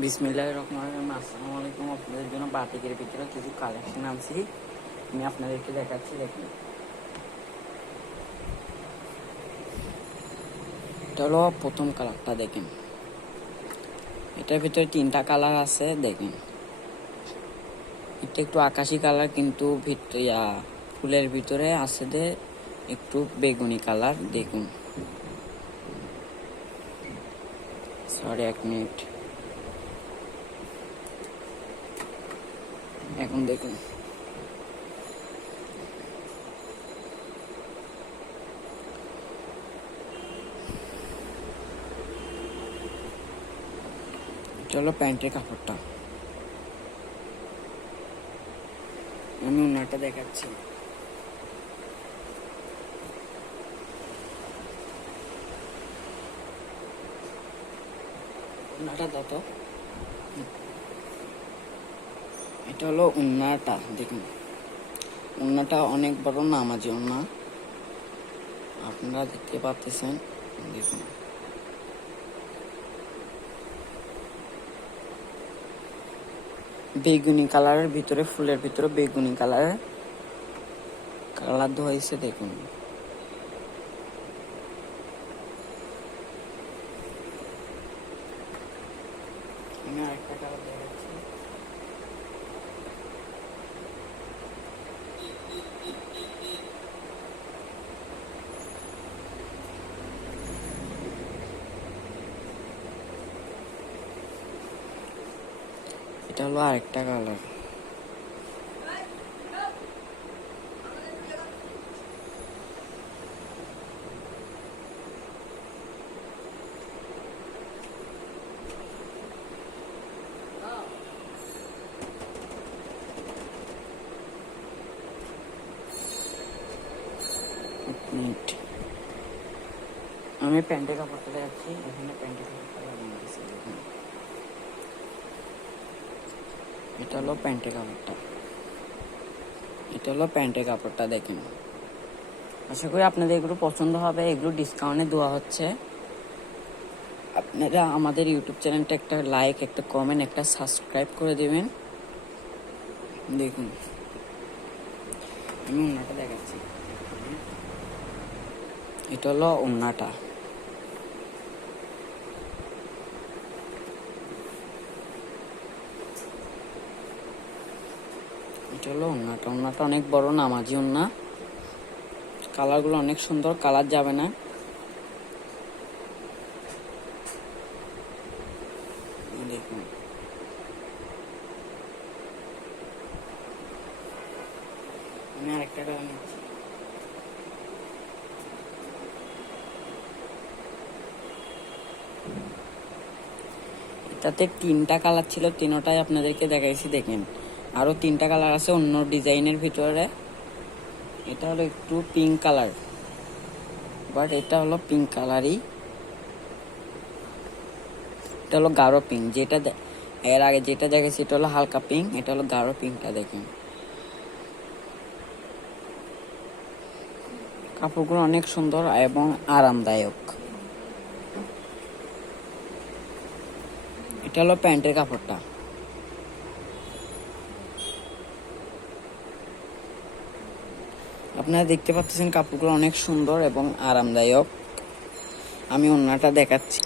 বিসমিল্লাহির রহমানির রহিম। আসসালামু আলাইকুম। আপনাদের জন্য বাটিকের ভিতরে কিছু কালেকশন আনছি, আমি আপনাদেরকে দেখাচ্ছি। দেখুন, এটা হলো প্রথম কালারটা। দেখেন, এটার ভিতরে 3টা কালার আছে। দেখেন, এটা একটু আকাশি কালার, কিন্তু ফুলের ভিতরে আছে একটু বেগুনি কালার। দেখুন, সরি, 1 মিনিট। এখন দেখুন, এটা হলো প্যান্টের কাপড়টা। আমি ওনাটা দেখাচ্ছি। ওনাটা দাও। এটা হলো ওন্নাটা। দেখুন, ওন্নাটা অনেক বড় নামাজি ওন্না, আপনারা দেখতে পাচ্ছেন। দেখুন, বেগুনি কালারের ভিতরে, ফুলের ভিতরে বেগুনি কালার দেওয়া হয়েছে। দেখুন, আমি আরেকটা কালার দেখাচ্ছি। এটা হলো আরেকটা কালার। আমি প্যান্টের কাপড়টা দেখাচ্ছি। এখানে প্যান্টের কাপড়টা লাগানো আছে। দেখুন, এটা হলো প্যান্টের কাপড়টা। এটা হলো প্যান্টের কাপড়টা। দেখেন, আশা করি আপনাদের এগুলো পছন্দ হবে। এগুলো ডিসকাউন্টে দেওয়া হচ্ছে। আপনারা আমাদের ইউটিউব চ্যানেলটা একটা লাইক, একটা কমেন্ট, একটা সাবস্ক্রাইব করে দেবেন। দেখুন, আমি ওন্নাটা দেখাচ্ছি। এটা হলো ওন্নাটা। এটা হলো ওন্নাটা। ওন্নাটা অনেক বড় নামাজি ওন্না। কালারগুলো অনেক সুন্দর, কালার যাবে না। দেখুন, আমি আরেকটা কালার নিচ্ছি। এটাতে 3টা কালার ছিল, 3টাই আপনাদেরকে দেখাইছি। দেখেন, আরো 3টা কালার আছে অন্য ডিজাইনের ভিতরে। এটা হলো একটু পিঙ্ক কালার, বাট এটা হলো পিঙ্ক কালারই। এটা হলো গাঢ় পিঙ্ক। এর আগে যেটা দেখেছি এটা হলো হালকা পিঙ্ক, এটা হলো গাঢ় পিঙ্কটা। দেখেন, কাপড়গুলো অনেক সুন্দর এবং আরামদায়ক। এটা হলো প্যান্টের কাপড়টা। আপনারা দেখতে পাচ্ছেন কাপড়গুলো অনেক সুন্দর এবং আরামদায়ক। আমি ওন্নাটা দেখাচ্ছি।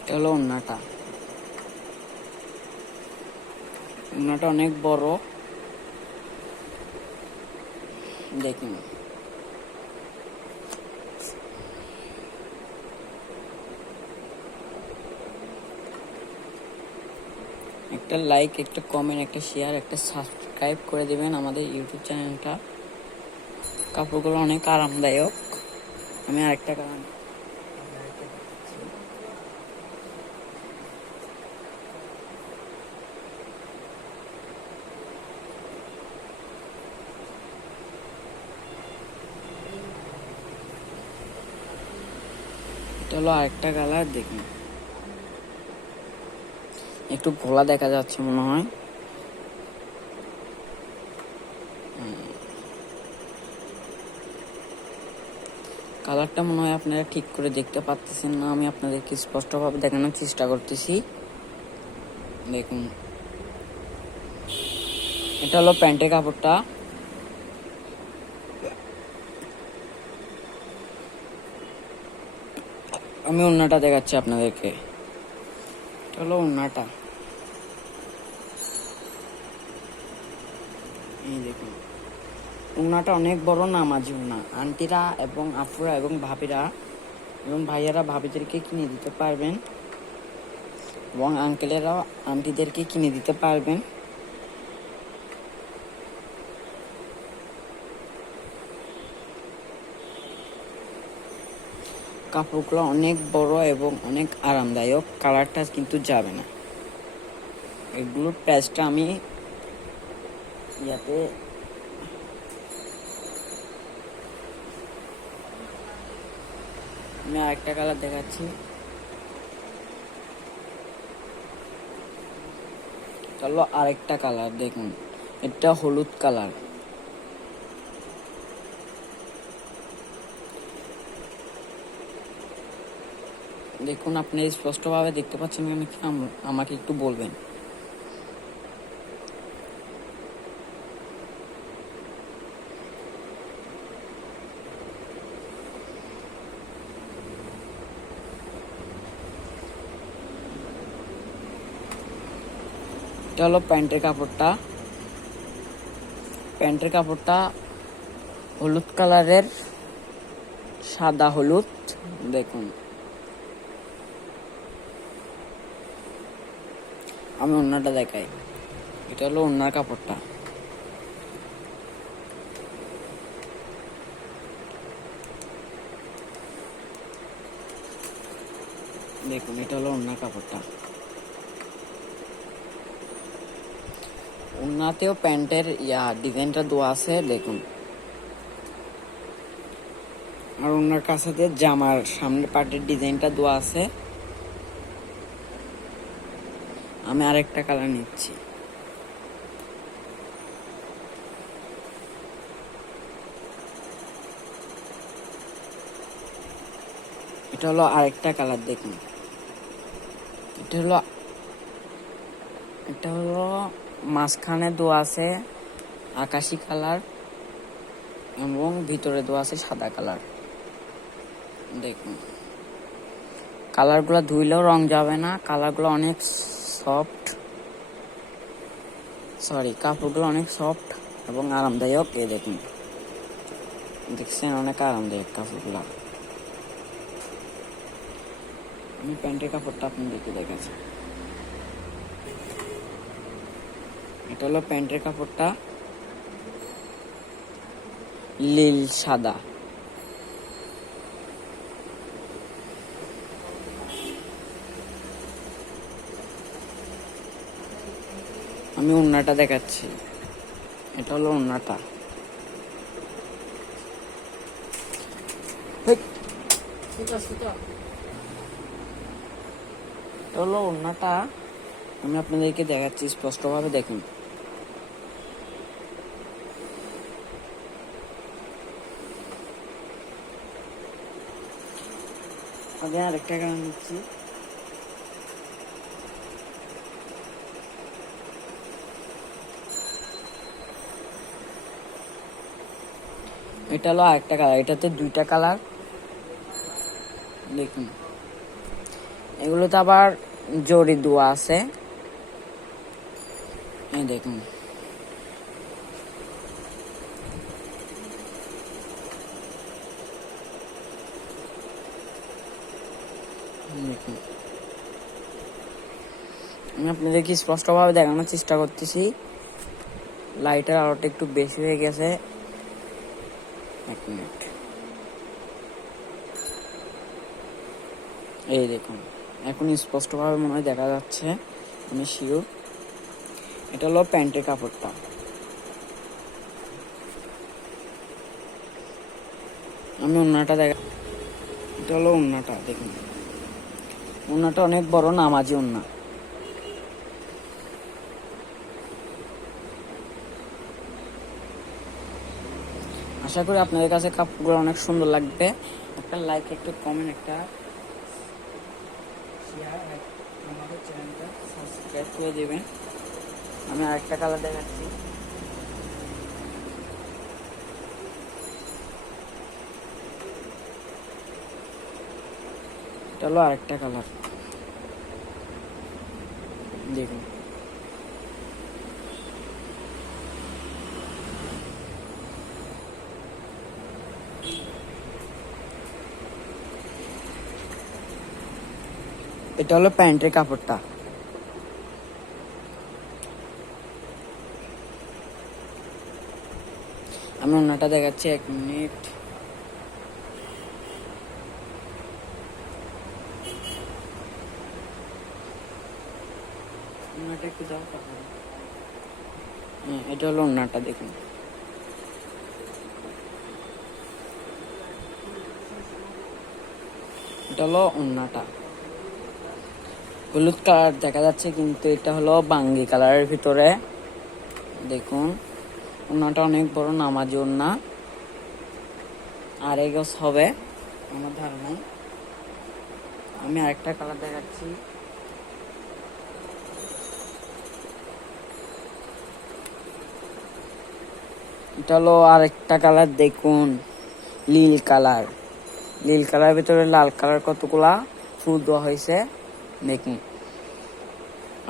এটা হলো ওন্নাটা। ওন্নাটা অনেক বড়। দেখুন, একটা লাইক, একটা কমেন্ট, একটা শেয়ার, একটা সাবস্ক্রাইব করে দেবেন আমাদের ইউটিউব চ্যানেলটা। কাপড়গুলো অনেক আরামদায়ক। আমি আরেকটা কালার, এটা হলো আরেকটা কালার। দেখুন, একটু গলা দেখা যাচ্ছে মনে হয়। কালারটা মনে হয় আপনারা ঠিক করে দেখতে পাচ্ছেন না, আমি আপনাদেরকে স্পষ্টভাবে দেখানোর চেষ্টা করতেছি। দেখুন, এটা হলো প্যান্টের কাপড়টা। আমি ওড়নাটা দেখাচ্ছি আপনাদেরকে। এটা হলো ওড়নাটা, এই দেখুন। ওড়নাটা অনেক বড় নামাজি ওড়না। আন্টিরা এবং আফুরা এবং ভাবিরা এবং ভাইয়ারা ভাবিদেরকে কিনে দিতে পারবেন এবং আঙ্কেলেরাও আন্টিদেরকে কিনে দিতে পারবেন। কাপড়গুলো অনেক বড় এবং অনেক আরামদায়ক, কালারটা কিন্তু যাবে না। এগুলোর প্রাইসটা আমি আরেকটা কালার দেখাচ্ছি। চলো আরেকটা কালার দেখুন, এটা হলুদ কালার। দেখুন, আপনি স্পষ্টভাবে দেখতে পাচ্ছেন নাকি আমাকে একটু বলবেন। এটা হলো প্যান্টের কাপড়টা। প্যান্টের কাপড়টা হলুদ কালারের, সাদা হলুদ। দেখুন, আমি ওড়নাটা দেখাই। এটা হলো ওড়নার কাপড়টা। দেখুন, এটা হলো ওড়নার কাপড়টা। ওড়নাতেও প্যান্টের ডিজাইনটা দেওয়া আছে, দেখুন। আর ওড়নার কাছে জামার সামনের পার্টের ডিজাইনটা দেওয়া আছে। আমি আরেকটা কালার নিচ্ছি। এটা হলো আরেকটা কালার, দেখুন। এটা হলো মাঝখানে দেওয়া আছে আকাশি কালার এবং ভিতরে দেওয়া আছে সাদা কালার। দেখুন, কালারগুলো ধুইলেও রং যাবে না। কালারগুলো অনেক সফট, কাপড়গুলো অনেক সফট এবং আরামদায়ক। এই দেখুন, দেখছেন, অনেক আরামদায়ক কাপড়গুলো। আমি প্যান্টের কাপড়টা আপনাদেরকে দেখাচ্ছি। এটা হলো প্যান্টের কাপড়টা, নীল সাদা। আমি ওড়নাটা দেখাচ্ছি। এটা হলো ওড়নাটা। এটা হলো ওড়নাটা, আমি আপনাদেরকে দেখাচ্ছি স্পষ্টভাবে। দেখুন, আমি আরেকটা কালার নিচ্ছি। এটা হলো আরেকটা কালার। এটাতে দুইটা কালার। দেখুন, এগুলোতে আবার জরি দেওয়া আছে। এই দেখুন, দেখুন, আমি আপনাদেরকে স্পষ্টভাবে দেখানোর চেষ্টা করতেছি। লাইটের আলোটা একটু বেশি হয়ে গেছে। এক মিনিট। এই দেখুন, এখন স্পষ্টভাবে মনে হয় দেখা যাচ্ছে, আমি শিওর। এটা হলো প্যান্টের কাপড়টা। আমি ওড়নাটা এটা হলো ওড়নাটা। দেখুন, ওড়নাটা অনেক বড় নামাজি ওড়না। আশা করি আপনাদের কাছে কাপড়গুলো অনেক সুন্দর লাগবে। একটা লাইক, একটা কমেন্ট, একটা শেয়ার, আমাদের চ্যানেলটা সাবস্ক্রাইব করে দেবেন। আমি আরেকটা কালার দেখাচ্ছি। এটা হলো আরেকটা কালার, দেখুন। এটা হলো প্যান্টের কাপড়টা। আমি অন্যটা দেখাচ্ছি, 1 মিনিট। অন্যটা একটু দাও কাপড়। এটা হলো অন্যটা, দেখুন। এটা হলো অন্যটা, হলুদ কালার দেখা যাচ্ছে, কিন্তু এটা হলো বাঙ্গি কালারের ভিতরে, দেখুন। ওনাটা অনেক বড় নামাজি ওন্না, 2.5 গজ হবে আমার ধারণায়। আমি আরেকটা কালার দেখাচ্ছি। এটা হলো আরেকটা কালার, দেখুন, নীল কালার। নীল কালারের ভিতরে লাল কালার কতগুলা ফুল দেওয়া হয়েছে, দেখুন।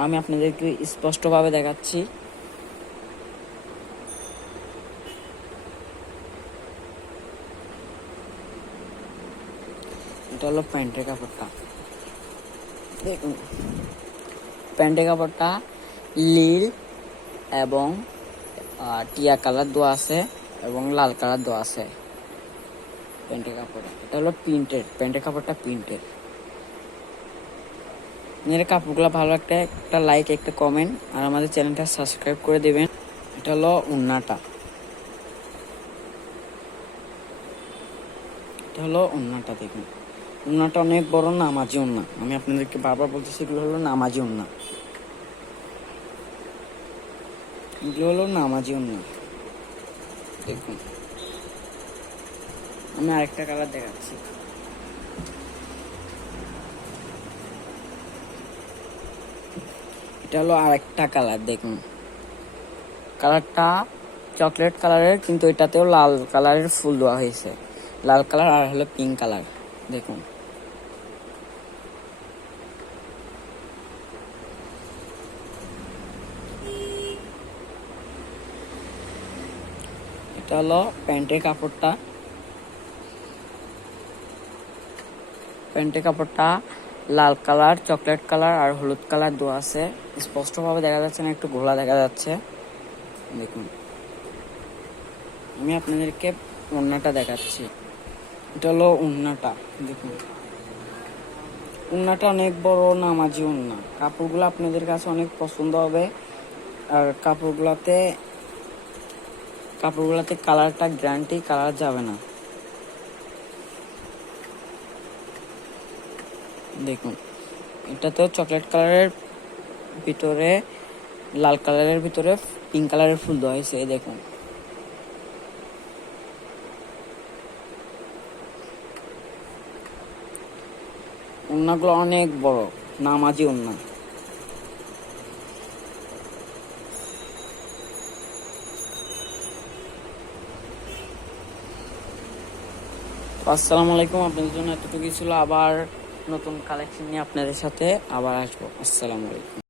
আমি আপনাদেরকে স্পষ্টভাবে দেখাচ্ছি। এটা হলো প্যান্টের কাপড়টা, দেখুন। প্যান্টের কাপড়টা নীল এবং টিয়া কালার দেওয়া আছে এবং লাল কালার দেওয়া আছে প্যান্টের কাপড়। এটা হলো প্রিন্টেড, প্যান্টের কাপড়টা প্রিন্টেড। আপনার কাপড়গুলো ভালো একটা লাইক, একটা কমেন্ট, আর আমাদের চ্যানেলটা সাবস্ক্রাইব করে দেবেন। এটা হলো ওন্নাটা, এটা হলো ওন্নাটা, দেখুন। ওন্নাটা অনেক বড় নামাজি ওন্না। আমি আপনাদেরকে বারবার বলতেছি, এগুলো হলো নামাজি ওন্না, এগুলো হলো নামাজি ওন্না, দেখুন। আমি আরেকটা কালার দেখাচ্ছি। এটা হলো আরেকটা কালার, দেখুন। কালারটা চকলেট কালারের, কিন্তু এটাতেও লাল কালারের ফুল দেওয়া হয়েছে, লাল কালার আর হলো পিঙ্ক কালার, দেখুন। এটা হলো প্যান্টের কাপড়টা। প্যান্টের কাপড়টা লাল কালার, চকলেট কালার আর হলুদ কালার দেওয়া আছে। স্পষ্টভাবে দেখা যাচ্ছে না, একটু ঘোলা দেখা যাচ্ছে, দেখুন। আমি আপনাদেরকে ওড়নাটা দেখাচ্ছি। এটা হলো ওড়নাটা, দেখুন। ওড়নাটা অনেক বড় নামাজি ওড়না। কাপড়গুলো আপনাদের কাছে অনেক পছন্দ হবে, আর কাপড়গুলোতে কালারটা গ্যারান্টি, কালার যাবে না, দেখুন। এটাতেও চকলেট কালারের ভিতরে, লাল কালারের ভিতরে পিঙ্ক কালারের ফুল দেওয়া হয়েছে, দেখুন। ওড়নাগুলো অনেক বড় নামাজি ওড়না। আসসালামু আলাইকুম। আপনাদের জন্য এতটুকুই ছিল। আবার নতুন কালেকশন নিয়ে আপনাদের সাথে আবার আসবো। আসসালামু আলাইকুম।